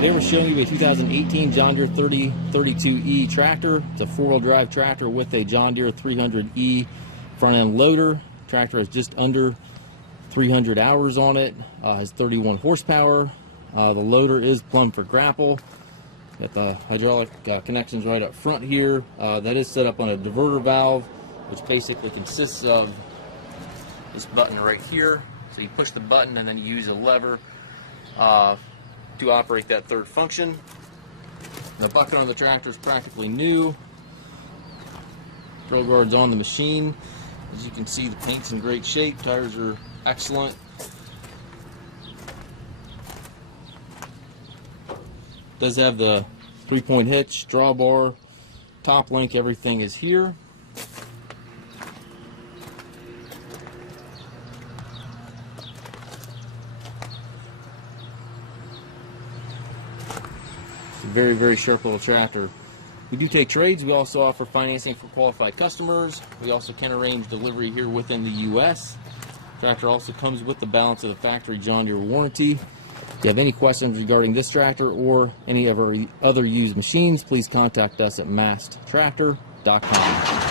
Today we're showing you a 2018 John Deere 3032E tractor. It's a four-wheel drive tractor with a John Deere 300E front-end loader. Tractor has just under 300 hours on it, has 31 horsepower. The loader is plumbed for Grapple. Got the hydraulic connections right up front here. That is set up on a diverter valve, which basically consists of this button right here. So you push the button and then you use a lever to operate that third function. The bucket on the tractor is practically new. Drill guard's on the machine. As you can see, the paint's in great shape. Tires are excellent. Does have the 3-point hitch, drawbar, top link, everything is here. It's a very, very sharp little tractor. We do take trades. We also offer financing for qualified customers. We also can arrange delivery here within the U.S. Tractor also comes with the balance of the factory John Deere warranty. If you have any questions regarding this tractor or any of our other used machines, please contact us at massedtractor.com.